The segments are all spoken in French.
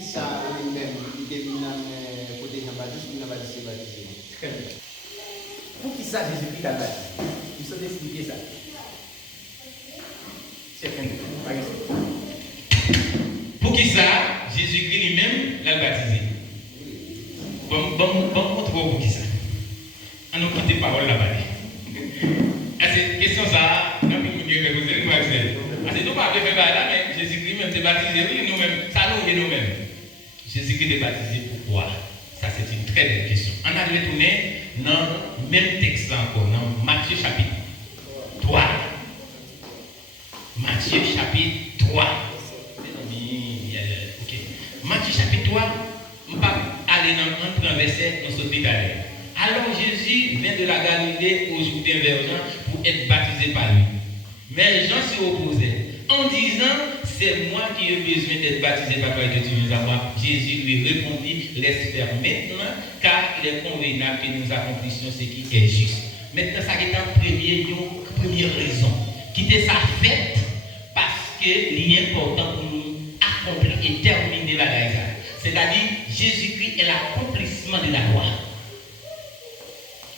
Ça, lui-même, il est venu côté Jean-Baptiste, il n'a pas dit baptisé. Très bien. Pour qui ça, Jésus-Christ a baptisé? Il faut expliquer ça. Pour qui ça, Jésus-Christ lui-même l'a baptisé. Bon, pour qui ça? On nous quitte parole là-bas. C'est question ça, non, c'est nous pas fait là, mais Jésus-Christ même est baptisé, oui, nous-mêmes, ça nous est nous-mêmes. Jésus-Christ est baptisé pourquoi? Ça, c'est une très belle question. On a retourné dans le même texte là encore, dans Matthieu chapitre 3. Matthieu chapitre 3. Ok. Matthieu chapitre 3, on va aller dans un verset, on saute d'aller. Alors Jésus vient de la Galilée au Jourdain vers Jean pour être baptisé par lui. Mais Jean s'y opposait en disant, c'est moi qui ai besoin d'être baptisé par toi et que tu viens à moi. Jésus lui répondit, laisse faire maintenant, car il est convenable que nous accomplissions ce qui est juste. Maintenant, ça est en première raison. Quitter sa fête parce que l'important pour nous accomplir et terminer la loi. C'est-à-dire, Jésus-Christ est l'accomplissement de la loi.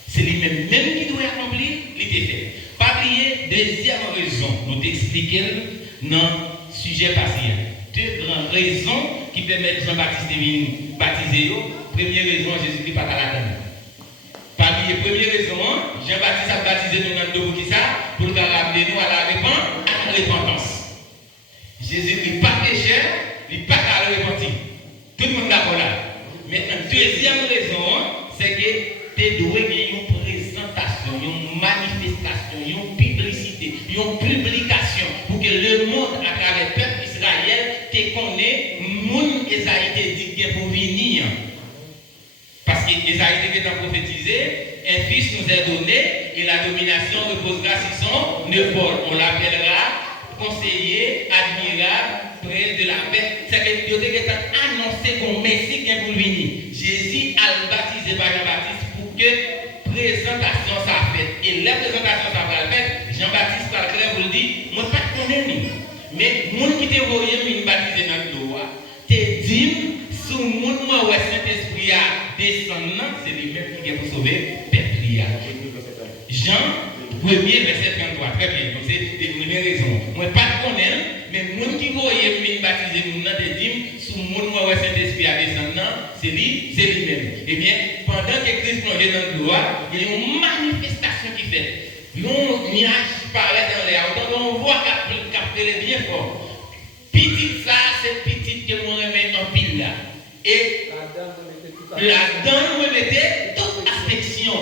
C'est lui-même qui doit accomplir, il était fait. Pas oublier, deuxième raison, nous t'expliquer dans le sujet passé. Deux grandes raisons qui permettent Jean-Baptiste de venir baptiser. Première raison, Jésus-Christ pas à la donne. Pas oublier, première raison, Jean-Baptiste a baptisé nous dans le qui ça, pour ramener nous à la repentance. Jésus-Christ pas pécheur, il pas à la repentir. Tout le monde d'accord là. Maintenant, deuxième raison, c'est que tu dois gagner une présentation, une manifestation, une publicité, une publication pour que le monde à travers le peuple Israël te connaisse, monde Esaïe dit pour venir. Parce qu'Esaïe est prophétisé, un fils nous est donné et la domination reposera sur son épaule. On l'appellera conseiller, admirable, prince de la paix. C'est que Dieu est annoncé comme Messie qui est pour venir. Jésus a baptisé par Jean-Baptiste pour que présentation soit faite. Et la présentation soit faite, Jean-Baptiste par clair vous le dit, moi pas de connaître. Mais moi qui t'ai envoyé me baptiser dans le dos, t'es dit, sous mon moi où Saint-Esprit a descendant, c'est lui-même qui est pour sauver peuple. Jean 1er verset 33. Très bien. Donc c'est une raison. Moi pas de connaître, mais moi qui voyais me baptiser mon nom de dîme, sous mon moi où Saint-Esprit a descendant, c'est lui-même. Eh bien, pendant que Christ plongeait dans le gloire, il y a une manifestation qui fait. Un nuage parlait dans l'air. On voit qu'après bien fort. Petite ça, c'est petite que moi remets en pile là. Et là-dedans, nous mettez toute affection.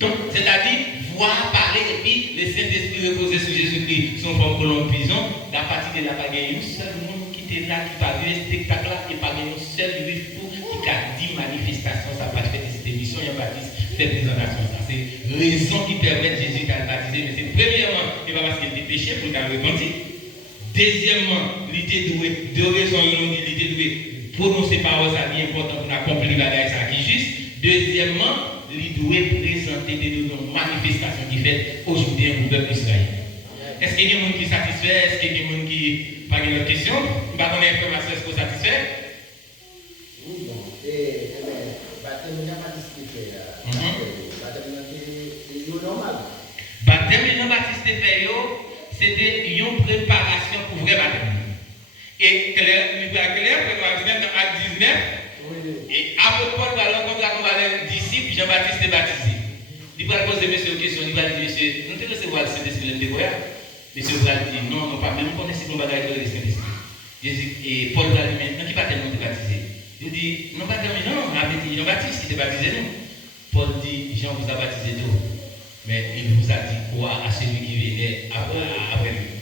Donc, c'est-à-dire, voir parler et puis le Saint-Esprit reposer sur Jésus-Christ, son forme colombe prison, à partir de la bague, il y a un seul monde qui était là, qui va vivre ce spectacle-là, et pas un seul juif qui a dit manifestation, ça va faire cette émission, il y a Baptiste, cette présentation. Ça, c'est raison qui permet Jésus de baptiser. Mais c'est premièrement, il va parce qu'il était péché pour qu'il ait repenti. Deuxièmement, il était doué, deux raisons, il était doué. Prononcer parole, ça est important pour accomplir la loi, ça qui est juste. Deuxièmement, il doit présenter des manifestations qui fait aujourd'hui au peuple israélien. Est-ce qu'il y a des gens qui sont satisfaits? Est-ce qu'il y a des gens qui n'ont pas de questions? Je ne sais pas si l'information est satisfaite. Oui, bon. Et baptême, il n'y a pas de ce qu'il fait. Baptême, c'est normal. Baptême de Jean-Baptiste c'était une préparation pour vrai baptême. Et clair, même dans Acte 19, et apôtre Paul va rencontrer les disciples, Jean-Baptiste est baptisé. Il va poser monsieur une question, il va dire, monsieur, nous te recevoir le Saint-Esprit de quoi? Monsieur va dire, non, pas même connaître ce qu'on va dire le Saint-Esprit. Et Paul va dire, maintenant, qui va tellement te baptiser? Il dit, non, pas tellement, non, avait dit Jean-Baptiste qui t'a baptisé, non. Paul dit, Jean vous a baptisé d'eau. Mais il vous a dit quoi à celui qui venait après lui?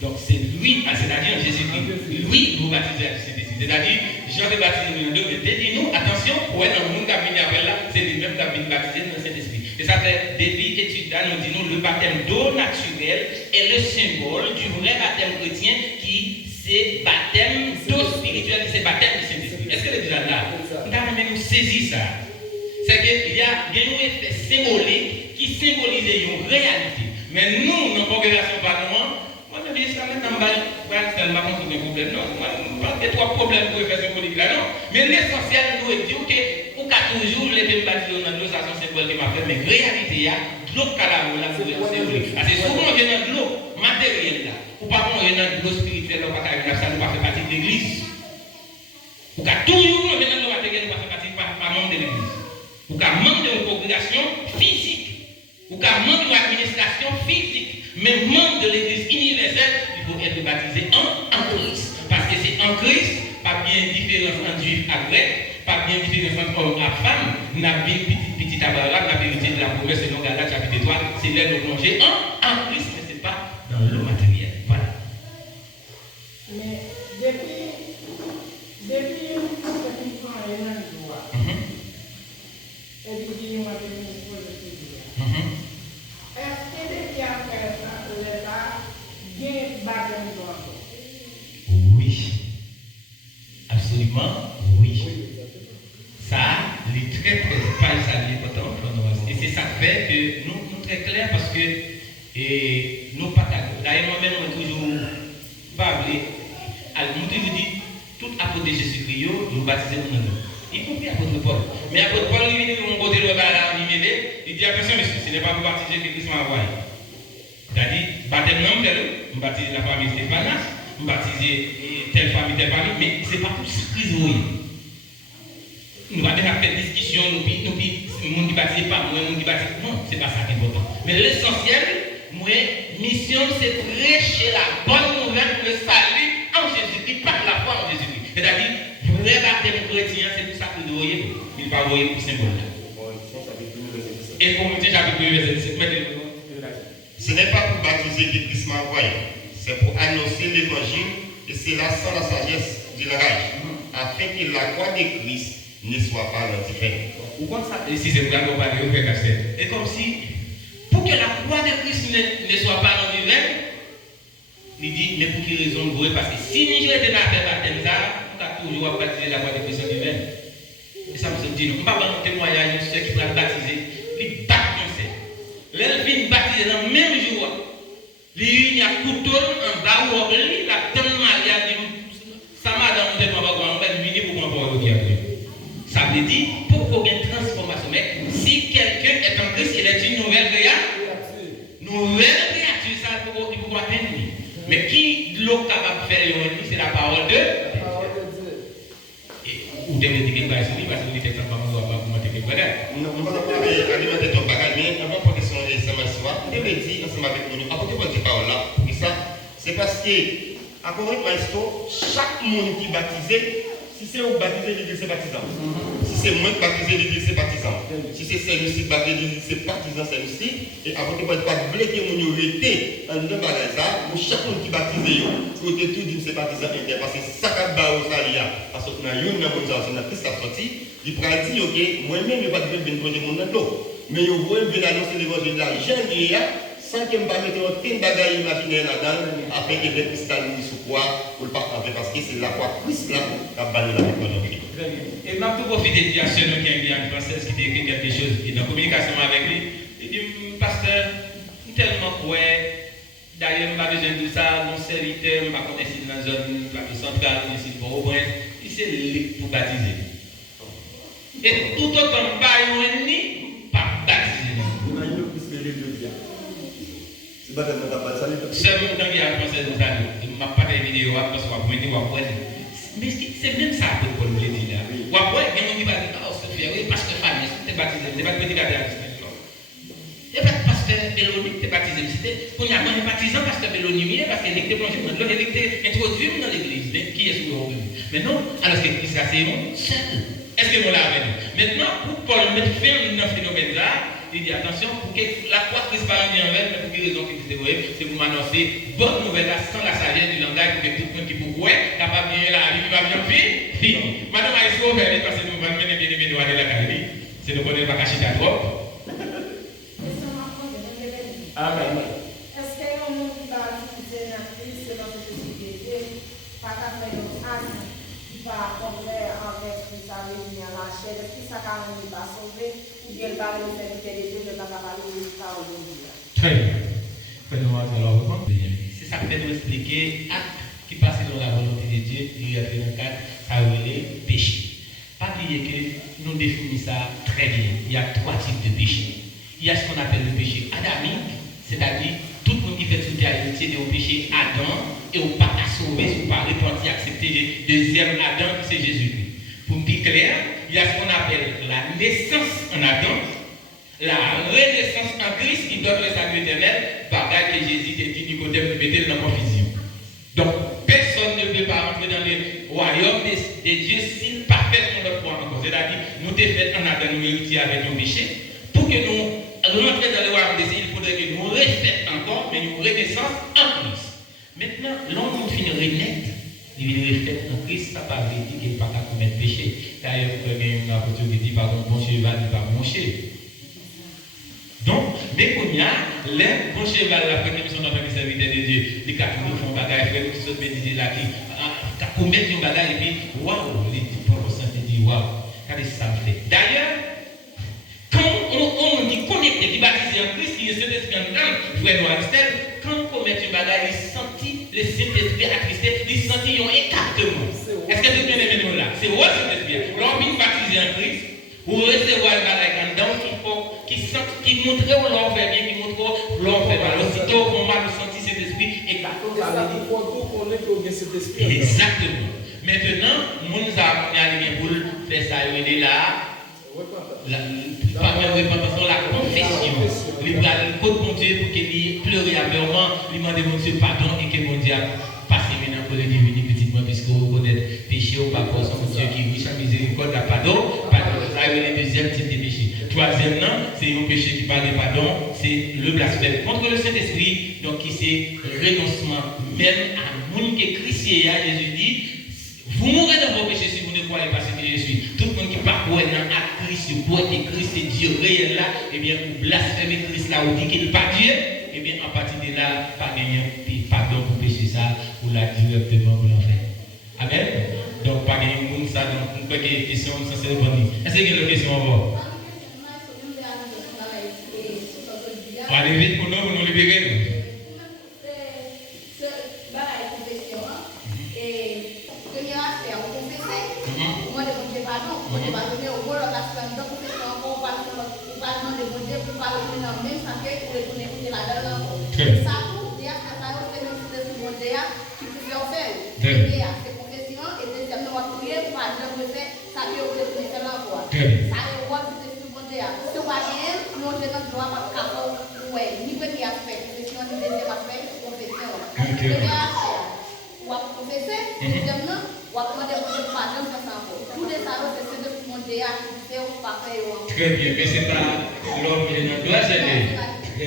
Donc c'est lui, c'est-à-dire Jésus-Christ, lui vous baptisez à Saint-Esprit. C'est-à-dire, Jean de baptiser nous deux, mais dis-nous, attention, pour être dans le monde qui a venu après là, c'est lui-même qui a venu baptiser dans le Saint-Esprit. Et ça fait, depuis études là, nous disons, le baptême d'eau naturelle est le symbole du vrai baptême chrétien qui c'est baptême d'eau spirituelle, c'est baptême du Saint-Esprit. Est-ce que les gens là, nous saisissons ça? C'est qu'il y a un effet symbolique qui symbolise une réalité. Mais nous, dans la congrégation parlement, moi, jusqu'à maintenant, je ne pas de problème. Non, pas de trois problèmes pour faire symbolique là, non. Mais l'essentiel, nous, est dire que, ou qu'à toujours les deux bâtiments dans l'eau, ça sont symboliques qui m'a fait, mais réalité, il y a de l'eau calame, là, pour symbolique. Parce que souvent, on vient dans l'eau matérielle là. Ou pas qu'on est dans l'eau spirituelle, on va pas ça, nous pas faire partie de l'église. Ou qu'à toujours, on vient dans l'eau matérielle, on va faire partie pas membre de l'église. Ou qu'à membre d'une congrégation physique. Ou qu'à membre d'une administration physique. Mais membre de l'église universelle, il faut être baptisé en Christ. Parce que c'est en Christ, pas bien différence entre juif et grec, pas bien différence entre homme et femme, n'a bien petit abraham, n'a vérité de la promesse, selon Galates chapitre 3, c'est là nous plonger en Christ, mais ce n'est pas dans le matériel. Voilà. Mais depuis que tu prends un endroit, et puis il m'a donné une fois de ce est-ce que depuis après ça, l'État gagne baptême d'enfant? Oui. Absolument, oui. Ça, les très pas ça l'important pour nous. Et c'est ça qui fait que nous très clair parce que nous pas d'ailleurs moi-même on toujours parlé. Nous toujours dit tout apôtre de Jésus-Christ nous baptiser dans nous. Y compris apôtre Paul. Mais apôtre Paul il dit mon côté le bas il dit attention monsieur, ce n'est pas pour baptiser que Christ m'a envoyé. C'est-à-dire baptême non tel, me baptiser la famille Stéphanas, me baptiser telle famille, mais ce n'est pas pour Christ nous allons faire des discussions, nous qui baptisent pas, nous qui baptisent. Non, ce n'est pas ça qui est important. Mais l'essentiel, moi, mission, c'est prêcher la bonne nouvelle pour le salut en Jésus-Christ, par la foi en Jésus-Christ. C'est-à-dire, vrai baptême chrétien, c'est pour ça que nous voyons. Il va voir pour symbole. Et pour me dire, chapitre 1, verset 17, ce n'est pas pour baptiser que Christ m'a envoyé, c'est pour annoncer l'évangile, et c'est là sans la sagesse du langage, afin que la croix de Christ ne soit pas l'antiphène. Ou comme ça, et si c'est pour accompagner au frère Castel. Et comme si, pour que la croix de Christ ne soit pas l'antiphène, il dit, mais pour quelle raison vous? Parce que si nous étions dans la baptême, on a toujours baptisé la croix de Christ antiphène. Et ça me dit, nous ne pouvons pas avoir un témoignage de ceux qui pourraient baptiser, ils battent comme ça. L'elle vient baptiser dans le même jour. Il y a couteau en bas où la donne Maria dit, ça m'a donné un peu de venir pour qu'on voit le. Ça veut dire, pour qu'on ait une transformation, mais si quelqu'un est en Christ, il est une nouvelle créature. Nouvelle créature, ça il faut atteindre. Mais qui l'eau capable de faire, c'est la parole de Dieu. Ou de me dire que parce que l'idée est en train de augmenter quelque chose. Non, on va pas alimenter ton bagage, mais avant pour question de ce soir, je vais dire ensemble avec nous, apportez votre parole là, pour ça, c'est parce que, à Corinthe, chaque monde qui est baptisé, si c'est vous baptisé, l'église c'est baptisant. Si c'est moi qui baptisé, l'église c'est baptisant. Si c'est celui-ci baptisé, l'église c'est baptisant celui-ci. Et avant que vous ne pas bloquer mon été en deux bagages là, pour chaque monde qui baptisé, vous êtes tout dit c'est baptisant inter. Parce que ça qui barre au salia, parce que dans une monde c'est dans Christ la sortie, il pourra dire ok, moi-même je ne vais pas venir projet mon dans l'eau. Mais je veux venir annoncer l'évangile là, jeune sans que je ne mette aucun bagage imaginaire là-dedans, afin que les cristal nous sous quoi, pour ne pas entrer, parce que c'est la croix Christ là qui a banni la technologie. Et je vais profiter de dire à celui qui est en française qui écrit quelque chose, qui est en communication avec lui, il dit, pasteur, tellement ouais, d'ailleurs, je n'ai pas besoin de ça, mon serviteur, je ne vais pas connaître dans la zone plateau central, ici pour Port-au-Prince, il s'est libre pour baptiser. Et tout autant que je ne pas baptiser. C'est mon temps qui a français de ça, je ne m'a pas de vidéo parce que je vais mais c'est même ça que Paul me dit là. Ou après, il y a un qui va dire, oh, oui, pasteur Fanny, tu es baptisé, tu n'es pas prédicateur à Christ. Il n'y a pas de pasteur Belloni, tu es baptisé. Quand il y a un baptisant, pasteur Belloni, parce qu'il était plongé dans l'eau, il était introduit dans l'église. Mais qui est-ce que vous avez? Mais non, alors que Christ a c'est seul. Est-ce que vous l'avez dit? Maintenant, pour Paul mettre fin à un phénomène là, il dit attention, pour que la croix Christ parle en mais pour quelle raison qu'il dit, c'est pour m'annoncer bonne nouvelle sans la sagesse du langage pour que tout le monde qui pourrait, capable de bien la vie, qui va bien vivre. Madame a essayé de parce que nous allons mener bien aimé nous aller la caille. C'est nous connaître pas cacher ta trop. Amen. Est-ce qu'il y a un monde qui va utiliser la crise selon ce que tu dis, pas qu'à faire une asthme, qui va combler avec les amis à la chair, est-ce que ça quand même va sauver? Il va le faire de Dieu, je ne vais pas parler de ça aujourd'hui. Très bien. Faites-nous alors, c'est ça fait nous expliquer acte qui passe dans la volonté de Dieu, il y a dans le cadre, ça le péché. Pas oublier que nous définissons ça très bien. Il y a 3 types de péché. Il y a ce qu'on appelle le péché adamique, c'est-à-dire tout le monde qui fait sous terre, c'est au péché Adam et au pas à sauver, si vous parlez, repentir, accepter le deuxième Adam, c'est Jésus-Christ. Pour me dire clair, il y a ce qu'on appelle la naissance en Adam, la renaissance en Christ qui donne le salut éternel, bagaille que Jésus t'a dit Nicodème de mettre dans la confusion. Donc, personne ne peut pas rentrer dans le royaume de Dieu s'il pas fait notre foi encore. C'est-à-dire, nous t'es fait en Adam, nous héritiers avec nos péchés. Pour que nous rentrions dans le royaume de Dieu, il faudrait que nous refaisions encore, mais nous renaissance en Christ. Maintenant, l'homme finit renaître. Il vient refait en Christ, ça ne veut pas dire qu'il n'est pas qu'à commettre péché. D'ailleurs, vous avez une apôtre qui dit, pardon, bon cheval, n'est pas bon cheval. Donc, mais comme il y a, les bons cheval, la première mission dans le serviteur de Dieu, les quatre nous font bagaille, frère, qui sont médités là, qui commettent une bagaille, et puis, waouh, les propres saints te disent, waouh, qu'est-ce que ça fait? D'ailleurs, quand on dit connecté, qui baptise en Christ, qui est Saint-Esprit en âme, frère Noir-Estelle, quand on commet une bagaille, il sentit le Saint-Esprit attristé, il sentit un écartement. Est-ce que tu bien aimé nous là? C'est où Saint-Esprit? L'homme baptisé en Christ, ou recevoir une bagaille en dedans, qui montre où l'on fait bien, qui montre où l'on fait mal. Aussitôt, on va nous sentir cet esprit écarté. Exactement. Maintenant, nous avons allé pour faire ça, il est là. Pas même repentance, la confession. Il va le code mon Dieu pour qu'il pleure amèrement, il demande mon Dieu pardon et que mon Dieu passe maintenant pour le diviner petitement, puisque vous connaissez péché ou pas pour son Dieu qui riche en miséricorde, la pardon. Ça est le deuxième type de péché. Troisième, c'est un péché qui parle de pardon, c'est le blasphème contre le Saint-Esprit, donc qui c'est renoncement même à monde qui est chrétien. Jésus dit, vous mourrez dans vos péchés si vous ne croyez pas ce que je suis. Tout le monde qui parcourt dans à Christ, vous croyez que Christ est Dieu réel là, et bien vous blasphémez Christ là, vous dites qu'il n'est pas Dieu, et bien en partie de là, pas gagner pardon pour pécher ça, ou là directement pour l'enfer. Amen. Donc pas gagner monde ça, donc on peut qu'il y ait une question, ça c'est répondre. Est-ce qu'il y a une question encore? Allez vite pour nous libérer. Très bien, mais c'est pas l'homme qui est dans le doigt, c'est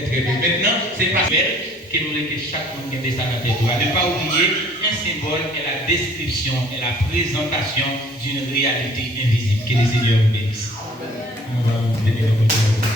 très bien. Maintenant, c'est pas fait que nous voulons que chaque monde ait ça dans la tête. Ne pas oublier, un symbole est la description et la présentation d'une réalité invisible. Que le Seigneur vous bénisse. On va vous donner